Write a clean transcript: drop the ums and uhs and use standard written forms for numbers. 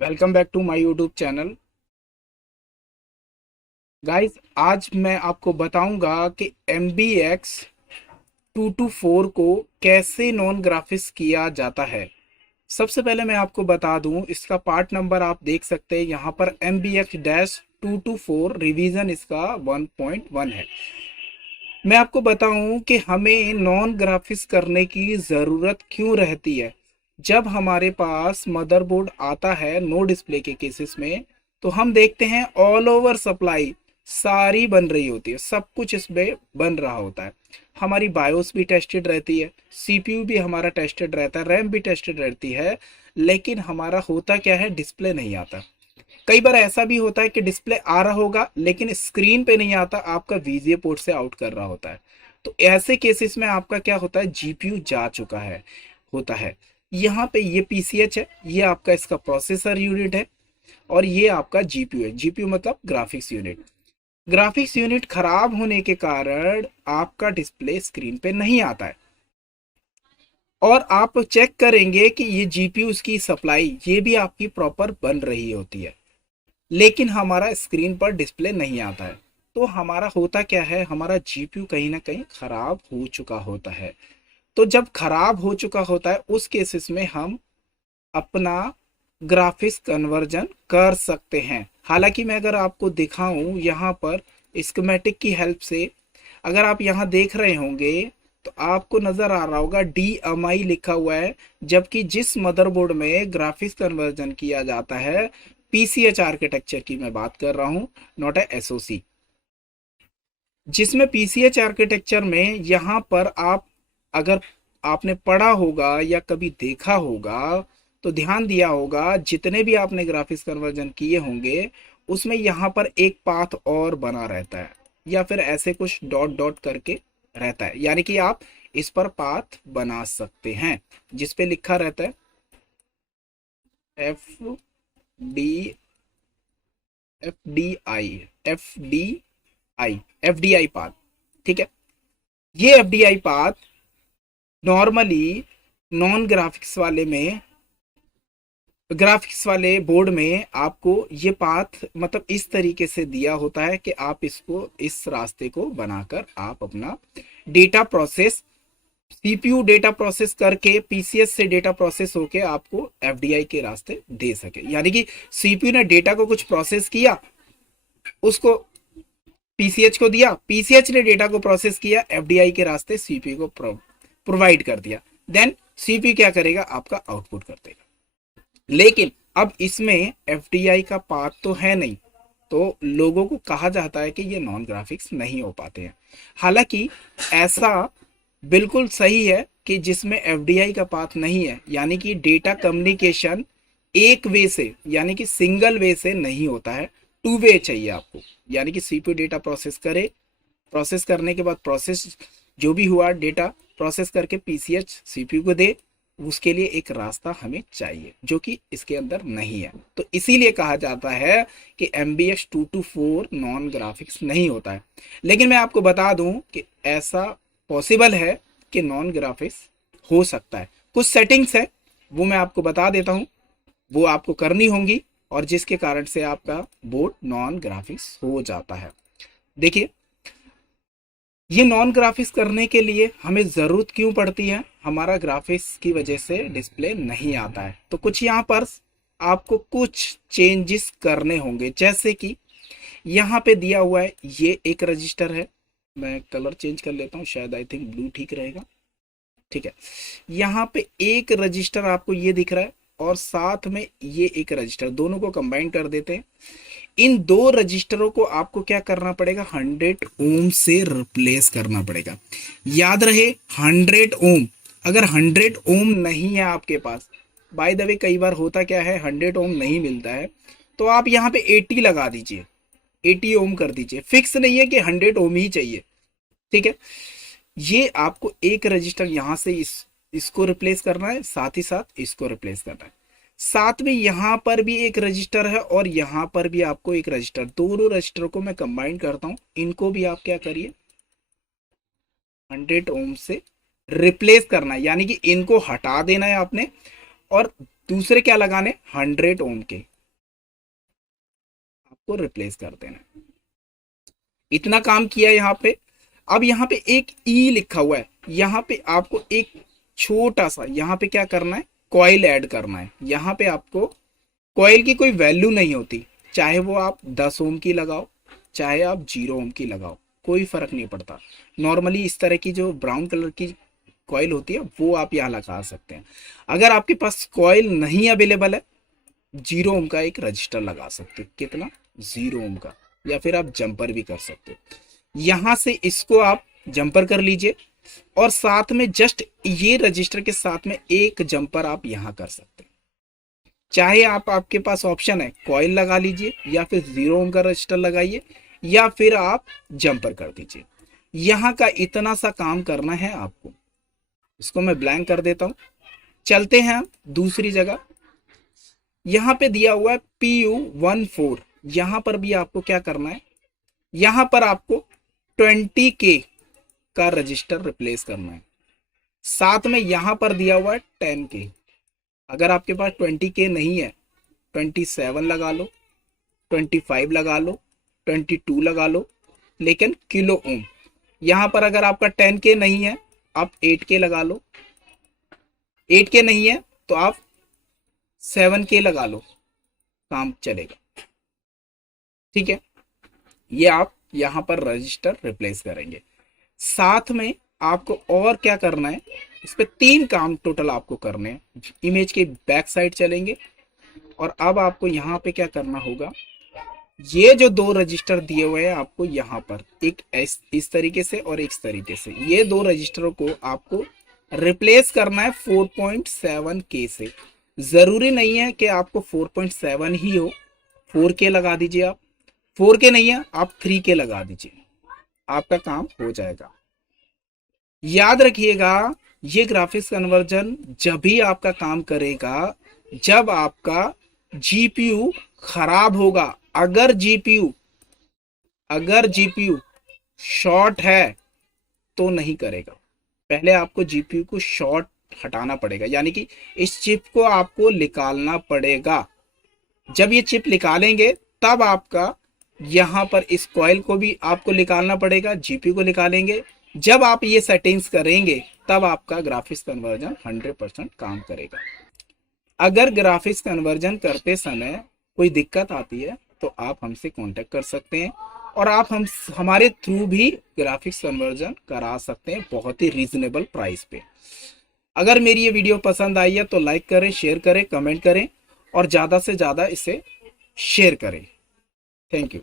Welcome back to my YouTube channel. Guys, आज मैं आपको बताऊंगा कि एम बी एक्स 224 को कैसे नॉन ग्राफिक्स किया जाता है। सबसे पहले मैं आपको बता दूं, इसका पार्ट नंबर आप देख सकते हैं यहाँ पर M B X dash 224 revision इसका 1.1 है। मैं आपको बताऊं कि हमें नॉन ग्राफिक्स करने की ज़रूरत क्यों रहती है। जब हमारे पास मदरबोर्ड आता है नो डिस्प्ले के केसेस में, तो हम देखते हैं ऑल ओवर सप्लाई सारी बन रही होती है, सब कुछ इसमें बन रहा होता है। हमारी बायोस भी टेस्टेड रहती है, सीपीयू भी हमारा टेस्टेड रहता है, रैम भी टेस्टेड रहती है। लेकिन हमारा होता क्या है, डिस्प्ले नहीं आता। कई बार ऐसा भी होता है कि डिस्प्ले आ रहा होगा लेकिन स्क्रीन पे नहीं आता, आपका वीजीए पोर्ट से आउट कर रहा होता है। तो ऐसे केसेस में आपका क्या होता है, जीपीयू जा चुका है होता है। यहाँ पे ये पीसीएच है, ये आपका इसका प्रोसेसर यूनिट है, और ये आपका जीपीयू है। जीपीयू मतलब ग्राफिक्स यूनिट। ग्राफिक्स यूनिट खराब होने के कारण आपका डिस्प्ले स्क्रीन पे नहीं आता है। और आप चेक करेंगे कि ये जीपीयू की सप्लाई ये भी आपकी प्रॉपर बन रही होती है, लेकिन हमारा स्क्रीन पर डिस्प्ले नहीं आता है। तो हमारा होता क्या है, हमारा जीपीयू कहीं ना कहीं खराब हो चुका होता है। तो जब खराब हो चुका होता है उस केसेस में हम अपना ग्राफिक्स कन्वर्जन कर सकते हैं। हालांकि मैं अगर आपको दिखाऊं यहाँ पर स्कीमेटिक की हेल्प से, अगर आप यहाँ देख रहे होंगे तो आपको नजर आ रहा होगा DMI लिखा हुआ है। जबकि जिस मदरबोर्ड में ग्राफिक्स कन्वर्जन किया जाता है, पीसीएच आर्किटेक्चर की मैं बात कर रहा हूँ, नॉट ए एसओसी। जिसमें पीसीएच आर्किटेक्चर में यहाँ पर आप, अगर आपने पढ़ा होगा या कभी देखा होगा तो ध्यान दिया होगा, जितने भी आपने ग्राफिक्स कन्वर्जन किए होंगे उसमें यहाँ पर एक पाथ और बना रहता है, या फिर ऐसे कुछ डॉट डॉट करके रहता है। यानी कि आप इस पर पाथ बना सकते हैं, जिस पे लिखा रहता है F D F D I path. ठीक है, ये FDI path normally non graphics वाले बोर्ड में आपको ये पाथ मतलब इस तरीके से दिया होता है कि आप इसको, इस रास्ते को बनाकर आप अपना data process, CPU data process करके पीसीएस से डेटा प्रोसेस होके आपको एफडीआई के रास्ते दे सके। यानी कि सीपीयू ने डेटा को कुछ प्रोसेस किया, उसको पीसीएच को दिया, पीसीएच ने डेटा को प्रोसेस किया, एफडीआई के रास्ते सीपीयू को प्रोवाइड कर दिया। देन सीपीयू क्या करेगा, आपका आउटपुट कर देगा। लेकिन अब इसमें एफडीआई का पाथ तो है नहीं, तो लोगों को कहा जाता है कि ये नॉन ग्राफिक्स नहीं हो पाते हैं। हालांकि ऐसा बिल्कुल सही है कि जिसमें एफडीआई का पाथ नहीं है, यानी कि डेटा कम्युनिकेशन एक वे से, यानी कि सिंगल वे से नहीं होता है, टू वे चाहिए आपको। यानी कि सीपीयू डेटा प्रोसेस करे, प्रोसेस करने के बाद प्रोसेस जो भी हुआ डेटा प्रोसेस करके पीसीएच सीपीयू को दे, उसके लिए एक रास्ता हमें चाहिए जो कि इसके अंदर नहीं है। तो इसीलिए कहा जाता है कि MBX 224 नॉन ग्राफिक्स नहीं होता है। लेकिन मैं आपको बता दूं कि ऐसा पॉसिबल है कि नॉन ग्राफिक्स हो सकता है। कुछ सेटिंग्स है, वो मैं आपको बता देता हूं, वो आपको करनी होंगी, और जिसके कारण से आपका बोर्ड नॉन ग्राफिक्स हो जाता है। देखिए, ये नॉन ग्राफिक्स करने के लिए हमें ज़रूरत क्यों पड़ती है, हमारा ग्राफिक्स की वजह से डिस्प्ले नहीं आता है। तो कुछ यहाँ पर आपको कुछ चेंजेस करने होंगे, जैसे कि यहाँ पे दिया हुआ है ये एक रजिस्टर है। मैं कलर चेंज कर लेता हूँ, शायद आई थिंक ब्लू ठीक रहेगा। ठीक है, यहाँ पे एक रजिस्टर आपको ये दिख रहा है, और साथ में ये एक रजिस्टर, दोनों को कंबाइन कर देते हैं। इन दो रजिस्टरों को आपको क्या करना पड़ेगा, 100 ओम से रिप्लेस करना पड़ेगा। याद रहे 100 ओम। अगर 100 ओम नहीं है आपके पास, बाय द वे कई बार होता क्या है, 100 ओम नहीं मिलता है, तो आप यहाँ पे 80 लगा दीजिए, 80 ओम कर दीजिए। फिक्स नहीं है कि 100 ओम ही चाहिए। ठीक है, ये आपको एक रजिस्टर यहाँ से इसको रिप्लेस करना है, साथ ही साथ इसको रिप्लेस करना है। साथ में यहाँ पर भी एक रजिस्टर है, और यहाँ पर भी आपको एक रजिस्टर, दोनों रजिस्टर को मैं कंबाइन करता हूँ, इनको भी आप क्या करिए, 100 ओम से रिप्लेस करना है। यानी कि इनको हटा देना है आपने, और दूसरे क्या लगाने, 100 ओम के आपको रिप्लेस कर देना। इतना काम किया यहाँ पे। अब यहाँ पे एक ई लिखा हुआ है, यहाँ पे आपको एक छोटा सा यहाँ पे क्या करना है, कॉइल ऐड करना है। यहाँ पे आपको कॉइल की कोई वैल्यू नहीं होती, चाहे वो आप 10 ओम की लगाओ चाहे आप 0 ओम की लगाओ, कोई फर्क नहीं पड़ता। नॉर्मली इस तरह की जो ब्राउन कलर की कॉइल होती है वो आप यहाँ लगा सकते हैं। अगर आपके पास कॉइल नहीं अवेलेबल है, 0 ओम का एक रजिस्टर लगा सकते हो। कितना, 0 ओम का, या फिर आप जंपर भी कर सकते हो। यहां से इसको आप जंपर कर लीजिए और साथ में जस्ट ये रजिस्टर के साथ में एक जंपर आप यहां कर सकते हैं। चाहे आप, आपके पास ऑप्शन है कॉइल लगा लीजिए या फिर 0 ओम का रजिस्टर लगाइए या फिर आप जंपर कर दीजिए। यहां का इतना सा काम करना है आपको। इसको मैं ब्लैंक कर देता हूं। चलते हैं हम दूसरी जगह। यहां पे दिया हुआ है PU14, यहां पर भी आपको क्या करना है, यहां पर आपको 20K का रजिस्टर रिप्लेस करना है। साथ में यहां पर दिया हुआ है 10K। अगर आपके पास 20K नहीं है, 27 लगा लो, 25 लगा लो, 22 लगा लो, लेकिन किलो ओम। यहां पर अगर आपका 10K नहीं है, आप 8K लगा लो, 8K नहीं है तो आप 7K लगा लो, काम चलेगा। ठीक है, ये आप यहां पर रजिस्टर रिप्लेस करेंगे। साथ में आपको और क्या करना है, इस पे 3 काम टोटल आपको करने हैं। इमेज के बैक साइड चलेंगे और अब आपको यहाँ पे क्या करना होगा, ये जो 2 रजिस्टर दिए हुए हैं आपको यहाँ पर, एक इस तरीके से और एक इस तरीके से, ये 2 रजिस्टरों को आपको रिप्लेस करना है 4.7K से। जरूरी नहीं है कि आपको 4.7 ही हो, 4K लगा दीजिए आप, 4K नहीं है आप 3K लगा दीजिए, आपका काम हो जाएगा। याद रखिएगा, ये ग्राफिक्स कन्वर्जन जब भी आपका काम करेगा जब आपका जीपीयू खराब होगा। अगर जीपीयू शॉर्ट है तो नहीं करेगा। पहले आपको जीपीयू को शॉर्ट हटाना पड़ेगा, यानी कि इस चिप को आपको निकालना पड़ेगा। जब ये चिप निकालेंगे तब आपका यहां पर इस कॉइल को भी आपको निकालना पड़ेगा, जीपीयू को निकालेंगे। जब आप ये सेटिंग्स करेंगे तब आपका ग्राफिक्स कन्वर्जन 100% काम करेगा। अगर ग्राफिक्स कन्वर्जन करते समय कोई दिक्कत आती है तो आप हमसे कांटेक्ट कर सकते हैं और आप हमारे थ्रू भी ग्राफिक्स कन्वर्जन करा सकते हैं बहुत ही रीजनेबल प्राइस पे। अगर मेरी ये वीडियो पसंद आई है तो लाइक करें, शेयर करें, कमेंट करें और ज़्यादा से ज़्यादा इसे शेयर करें। Thank you.